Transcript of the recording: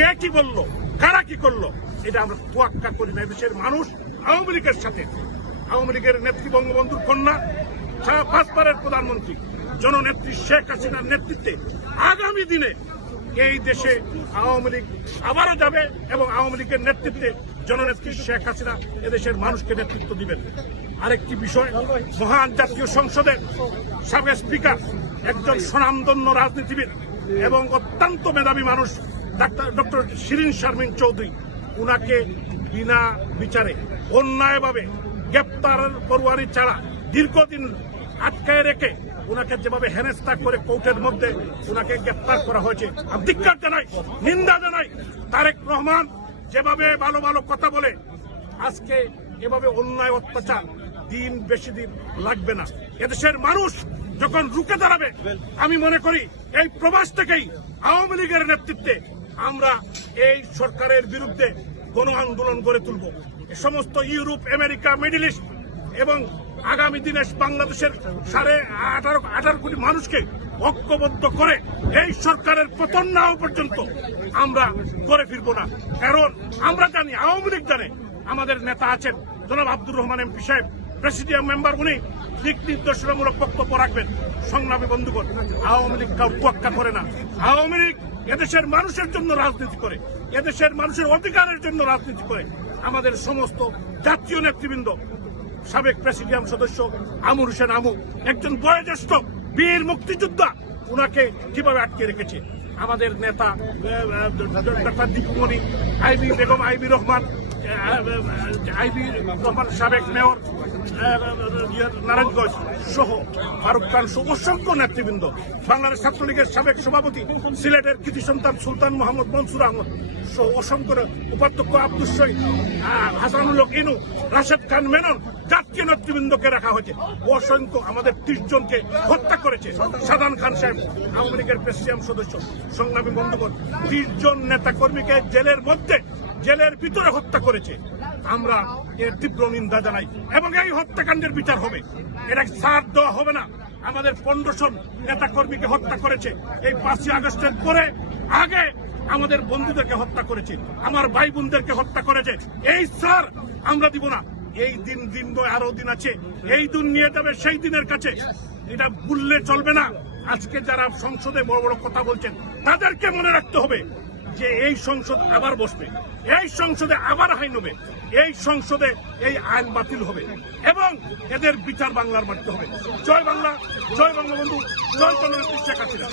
কে কি বললো, কারা কি করলো, এটা আমরা তোয়াক্কা করি না। দেশের মানুষ আওয়ামী লীগের সাথে, আওয়ামী লীগের নেত্রী বঙ্গবন্ধুর কন্যা, 5 বারের প্রধানমন্ত্রী জননেত্রী শেখ হাসিনার নেতৃত্বে আগামী দিনে এই দেশে আওয়ামী লীগ আবারও যাবে এবং আওয়ামী লীগের নেতৃত্বে জননেত্রী শেখ হাসিনা এদেশের মানুষকে নেতৃত্ব দিবেন। আরেকটি বিষয়, মহান জাতীয় সংসদের সাবেক স্পিকার, একজন স্বনামধন্য রাজনীতিবিদ এবং অত্যন্ত মেধাবী মানুষ ডক্টর শিরিন শারমিন চৌধুরী, উনাকে বিনা বিচারে অন্যায়ভাবে গ্রেপ্তারের পরোয়ারি ছাড়া দীর্ঘদিন আটকায় রেখে উনাকে যেভাবে হেনস্থা করে কোর্টের মধ্যে উনাকে গ্রেপ্তার করা হয়েছে, আমি ধিক্কার জানাই, নিন্দা জানাই। তারেক রহমান যেভাবে ভালো ভালো কথা বলে, আজকে এভাবে অন্যায় অত্যাচার দিন বেশি দিন লাগবে না। এদেশের মানুষ যখন রুখে দাঁড়াবে, আমি মনে করি এই প্রবাস থেকেই আওয়ামী লীগের নেতৃত্বে আমরা এই সরকারের বিরুদ্ধে গণ আন্দোলন গড়ে তুলব। সমস্ত ইউরোপ, আমেরিকা, মিডল ইস্ট এবং আগামী দিনে বাংলাদেশের 18.5 কোটি মানুষকে ঐক্যবদ্ধ করে এই সরকারের পতন না হওয়া পর্যন্ত আমরা করে ফিরব না। কারণ আমরা জানি, আওয়ামী লীগ জানে, আমাদের নেতা আছেন জনাব আব্দুর রহমান এমপি সাহেব, প্রেসিডিয়াম মেম্বার, উনি দিক নির্দেশনামূলক বক্তব্য রাখবেন। সংগ্রামী বন্ধুগণ, আওয়ামী লীগ কাউ তোয়াক্কা করে না। আওয়ামী লীগ এদেশের মানুষের জন্য রাজনীতি করে, এদেশের মানুষের অধিকারের জন্য রাজনীতি করে। আমাদের সমস্ত জাতীয় নেতৃবৃন্দ, সাবেক প্রেসিডিয়াম সদস্য আমর হোসেন আমু, একজন বয়োজ্যেষ্ঠ বীর মুক্তিযোদ্ধা, উনাকে কিভাবে আটকে রেখেছে। আমাদের নেতা ডক্টর দীপুমণি, আইবি বেগম, আইবি রহমান, সাবেক মেয়র নারায়ণগঞ্জ সহ ফারুক খান সহ অসংখ্য নেতৃবৃন্দ, বাংলাদেশ ছাত্রলীগের সাবেক সভাপতি, সিলেটের কৃতি সন্তান সুলতান মোহাম্মদ মনসুর আহমদ সহ অসংখ্য উপাধ্যক্ষ আব্দুল শহীদ, হাসানুল হক ইনু, রাশেদ খান মেনন, জাতীয় নেতৃবৃন্দকে রাখা হয়েছে। অসংখ্য আমাদের 30 জনকে হত্যা করেছে সাদান খান সাহেব, আওয়ামী লীগের প্রেসিডিয়াম সদস্য। সংগ্রামী বন্ধুগণ, 30 জন নেতা কর্মীকে জেলের মধ্যে, জেলের ভিতরে হত্যা করেছে। আমরা এর তীব্র নিন্দা জানাই এবং এই হত্যাকাণ্ডের বিচার হবে। এটা ছাড় দেওয়া হবে না। আমাদের 15 নেতা কর্মীকে হত্যা করেছে এই 5ই আগস্টের পরে, আগে আমাদের বন্ধুদেরকে হত্যা করেছে, আমার ভাই বোনদেরকে হত্যা করেছে। এই ছাড় আমরা দিব না। এই দিন নয়, আরো দিন আছে। এই দিন নিয়ে যাবে সেই দিনের কাছে, এটা ভুললে চলবে না। আজকে যারা সংসদে বড় বড় কথা বলছেন, তাদেরকে মনে রাখতে হবে যে এই সংসদ আবার বসবে, এই সংসদে আবার আইন হবে, এই সংসদে এই আইন বাতিল হবে এবং এদের বিচার বাংলার মাটিতে হবে। জয় বাংলা, জয় বঙ্গবন্ধু, জয় জননেত্রী শেখ হাসিনা।